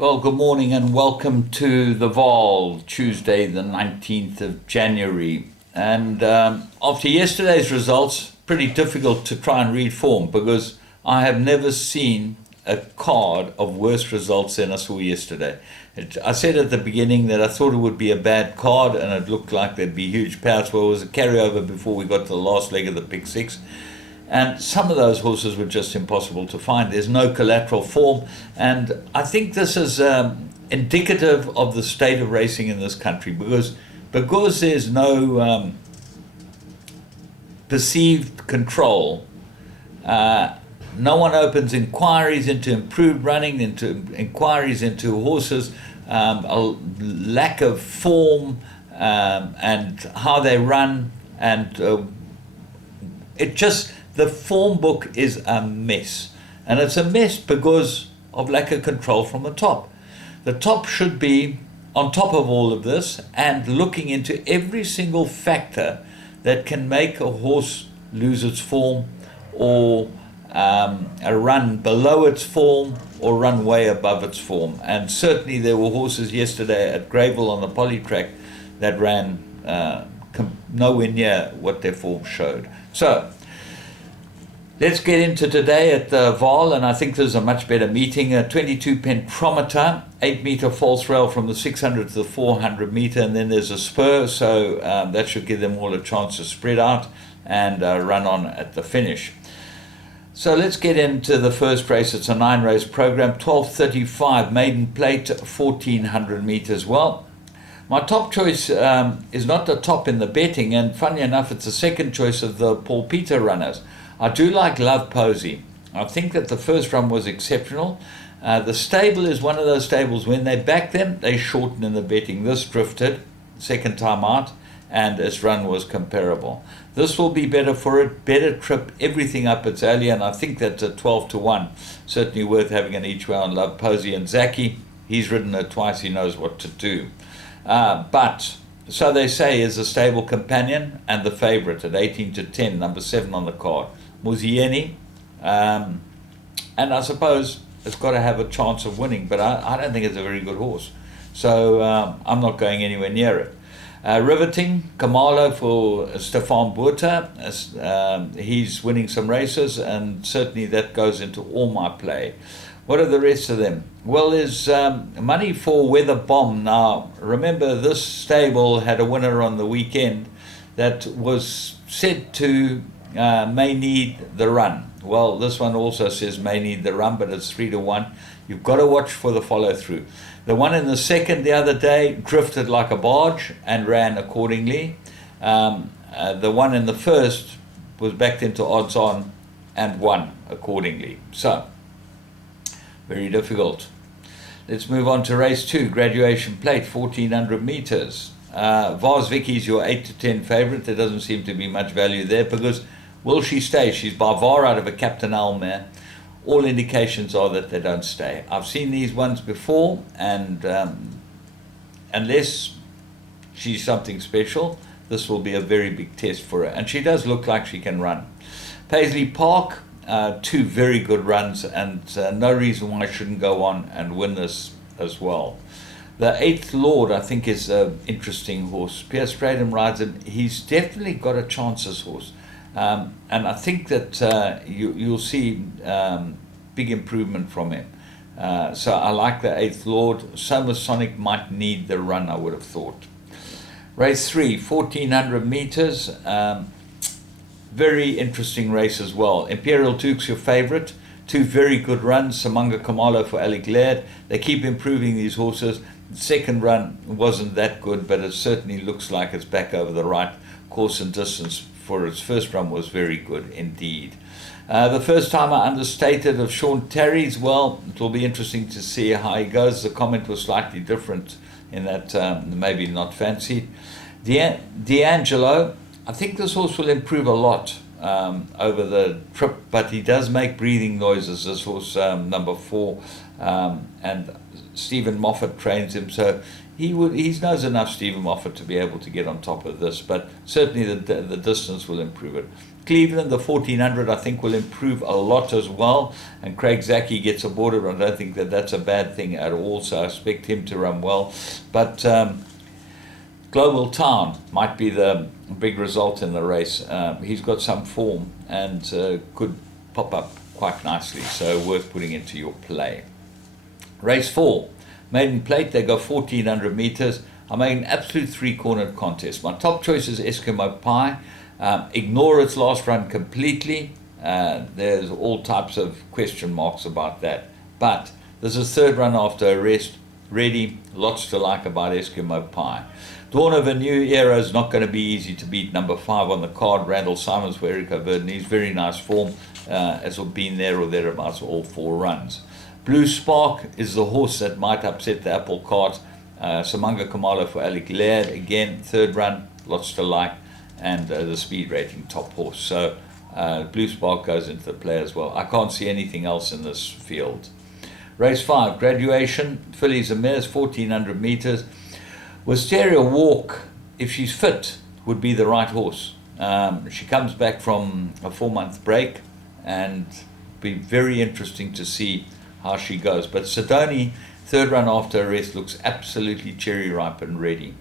Well, good morning and welcome to the Vaal, Tuesday, the 19th of January. And after yesterday's results, pretty difficult to try and read form because I have never seen a card of worse results than I saw yesterday. I said at the beginning that I thought it would be a bad card and it looked like there'd be huge payouts. Well, it was a carryover before we got to the last leg of the pick six. And some of those horses were just impossible to find. There's no collateral form. And I think this is indicative of the state of racing in this country because there's no perceived control. No one opens inquiries into improved running, into inquiries into horses, a lack of form and how they run. And the form book is a mess. And it's a mess because of lack of control from the top. The top should be on top of all of this and looking into every single factor that can make a horse lose its form or run below its form or run way above its form. And certainly there were horses yesterday at Greyville on the poly track that ran nowhere near what their form showed. So let's get into today at the Vaal, and I think there's a much better meeting. A 22 pentrometer, 8 meter false rail from the 600 to the 400 meter, and then there's a spur, so that should give them all a chance to spread out and run on at the finish. So let's get into the first race. It's a 9-race program, 12:35 maiden plate, 1400 meters. Well, my top choice is not the top in the betting, and funny enough, it's the second choice of the Paul Peter runners. I do like Love Posey. I think that the first run was exceptional. The stable is one of those stables, when they back them, they shorten in the betting. This drifted, second time out, and its run was comparable. This will be better for it, better trip, everything up its alley, and I think that's a 12-1. Certainly worth having an each way on Love Posey. And Zaki, he's ridden it twice, he knows what to do. But so they say is a stable companion and the favourite at 18-10, number 7 on the card. Muzieni, and I suppose it's got to have a chance of winning, but I don't think it's a very good horse, so I'm not going anywhere near it. Riveting, Kamalo for Stefan Buerta. He's winning some races, and certainly that goes into all my play. What are the rest of them? Well, there's money for Weather Bomb. Now, remember, this stable had a winner on the weekend that was said to may need the run. Well, this one also says may need the run, but it's 3-1. You've got to watch for the follow through. The one in the second the other day drifted like a barge and ran accordingly. The one in the first was backed into odds on and won accordingly. So, very difficult. Let's move on to race 2, graduation plate, 1400 meters. Vars Vicky's your 8-10 favorite. There doesn't seem to be much value there because will she stay? She's by Var out of a Captain Almere. All indications are that they don't stay. I've seen these ones before, and unless she's something special, this will be a very big test for her. And she does look like she can run. Paisley Park, 2 very good runs, and no reason why I shouldn't go on and win this as well. The 8th Lord, I think, is an interesting horse. Pierre Stradham rides him. He's definitely got a chance, this horse. And I think that you'll see big improvement from him. So I like the 8th Lord. Somasonic might need the run, I would have thought. Race 3, 1400 meters. Very interesting race as well. Imperial Duke's your favorite. 2 very good runs. Samanga Kamalo for Alec Laird. They keep improving these horses. The second run wasn't that good, but it certainly looks like it's back over the right course and distance. For its first run was very good indeed. The first time I understated of Sean Terry's, well, it will be interesting to see how he goes. The comment was slightly different in that maybe not fancied. D'Angelo, I think this horse will improve a lot over the trip, but he does make breathing noises, this horse, number 4, and Stephen Moffat trains him, so he knows enough, Stephen Moffat, to be able to get on top of this, but certainly the distance will improve it. Cleveland, the 1400, I think will improve a lot as well. And Craig Zaki gets aboard it. I don't think that that's a bad thing at all. So I expect him to run well. But Global Town might be the big result in the race. He's got some form and could pop up quite nicely. So worth putting into your play. Race 4, Maiden Plate. They go 1400 meters. I made an absolute three-cornered contest. My top choice is Eskimo Pie. Ignore its last run completely. There's all types of question marks about that. But this is third run after a rest. Ready, lots to like about Eskimo Pie. Dawn of a New Era is not going to be easy to beat. Number 5 on the card, Randall Simons for Erica Verdon. He's very nice form. Has been there or thereabouts all 4 runs. Blue Spark is the horse that might upset the apple cart. Samanga Kamala for Alec Laird, again, third run, lots to like, and the speed rating top horse. So Blue Spark goes into the play as well. I can't see anything else in this field. Race 5, Graduation, Fillies and Mares, 1400 meters. Wisteria Walk, if she's fit, would be the right horse. She comes back from a 4-month break, and be very interesting to see how she goes. But Sidoni, third run after a rest, looks absolutely cherry ripe and ready.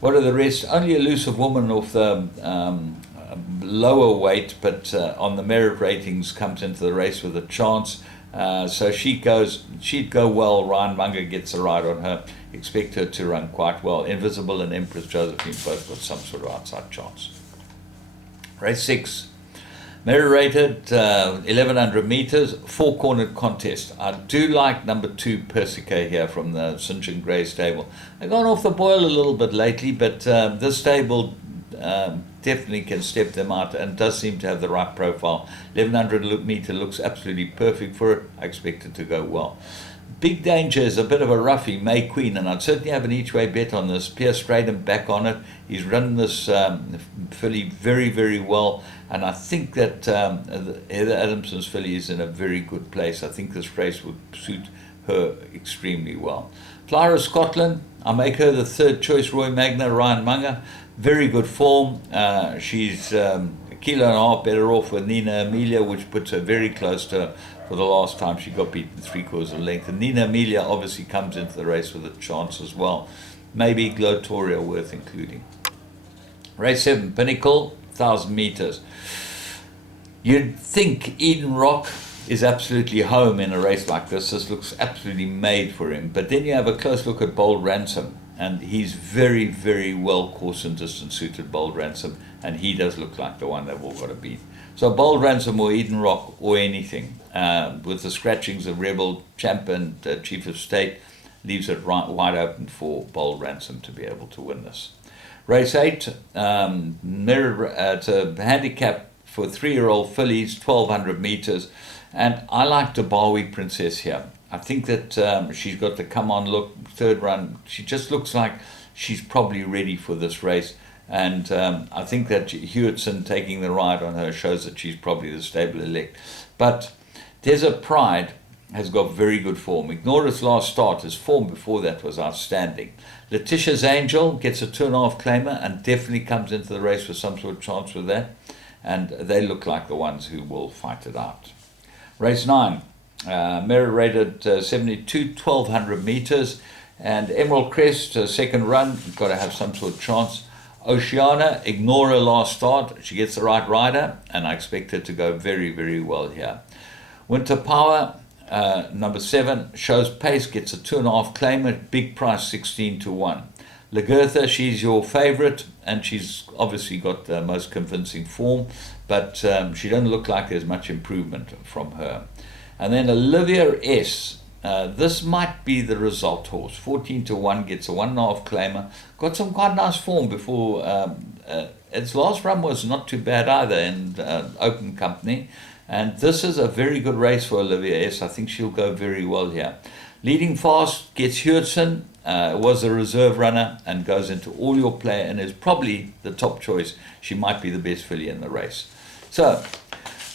What are the rest? Only Elusive Woman off the lower weight, but on the merit ratings comes into the race with a chance. So she'd go well. Ryan Munger gets a ride on her. Expect her to run quite well. Invisible and Empress Josephine both got some sort of outside chance. Race 6. Merit rated 1100 meters, 4-cornered contest. I do like number 2 Persica here from the St. John Grey stable. They've gone off the boil a little bit lately, but this stable definitely can step them out and does seem to have the right profile. 1100 meter looks absolutely perfect for it. I expect it to go well. Big Danger is a bit of a roughie, May Queen, and I'd certainly have an each-way bet on this. Pierce Straden back on it. He's run this filly very, very well, and I think that Heather Adamson's filly is in a very good place. I think this race would suit her extremely well. Flyer Scotland, I make her the third choice. Roy Magna, Ryan Munger, very good form. She's a kilo and a half better off with Nina Amelia, which puts her very close to her. For the last time she got beaten 3/4 of length. And Nina Amelia obviously comes into the race with a chance as well. Maybe Glotoria worth including. Race 7, Pinnacle, 1000 meters. You'd think Eden Rock is absolutely home in a race like this. This looks absolutely made for him. But then you have a close look at Bold Ransom. And he's very, very well course and distance suited, Bold Ransom. And he does look like the one they've all got to beat. So Bold Ransom or Eden Rock or anything. With the scratchings of Rebel, Champ and Chief of State, leaves it wide open for Bold Ransom to be able to win this. Race 8, it's a handicap for 3-year-old fillies, 1200 meters. And I like Dabawi Princess here. I think that she's got the come-on look, third run. She just looks like she's probably ready for this race. And I think that Hewitson taking the ride on her shows that she's probably the stable elect. But Desert Pride has got very good form. Ignore its last start. His form before that was outstanding. Letitia's Angel gets a 2.5 claimer and definitely comes into the race with some sort of chance with that. And they look like the ones who will fight it out. Race 9. Merit rated 72, 1200 meters. And Emerald Crest, second run. You've got to have some sort of chance. Oceana, ignore her last start. She gets the right rider, and I expect her to go very, very well here. Winter Power, number 7, shows pace, gets a 2.5 claimer, big price 16-1. Lagertha, she's your favorite, and she's obviously got the most convincing form, but she doesn't look like there's much improvement from her. And then Olivia S. This might be the result horse. 14-1 gets a 1.5 claimer. Got some quite nice form before. Its last run was not too bad either in open company. And this is a very good race for Olivia S. I think she'll go very well here. Leading Fast gets Hewitson. Was a reserve runner and goes into all your play and is probably the top choice. She might be the best filly in the race. So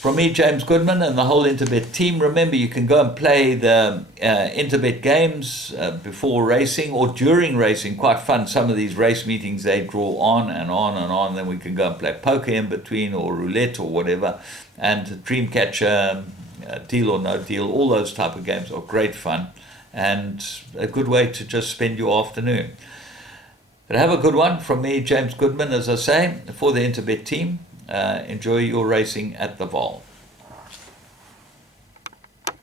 From me, James Goodman, and the whole Interbet team, remember you can go and play the Interbet games before racing or during racing. Quite fun. Some of these race meetings, they draw on and on and on. Then we can go and play poker in between, or roulette or whatever. And Dreamcatcher, Deal or No Deal, all those type of games are great fun and a good way to just spend your afternoon. But have a good one. From me, James Goodman, as I say, for the Interbet team. Enjoy your racing at the Vaal.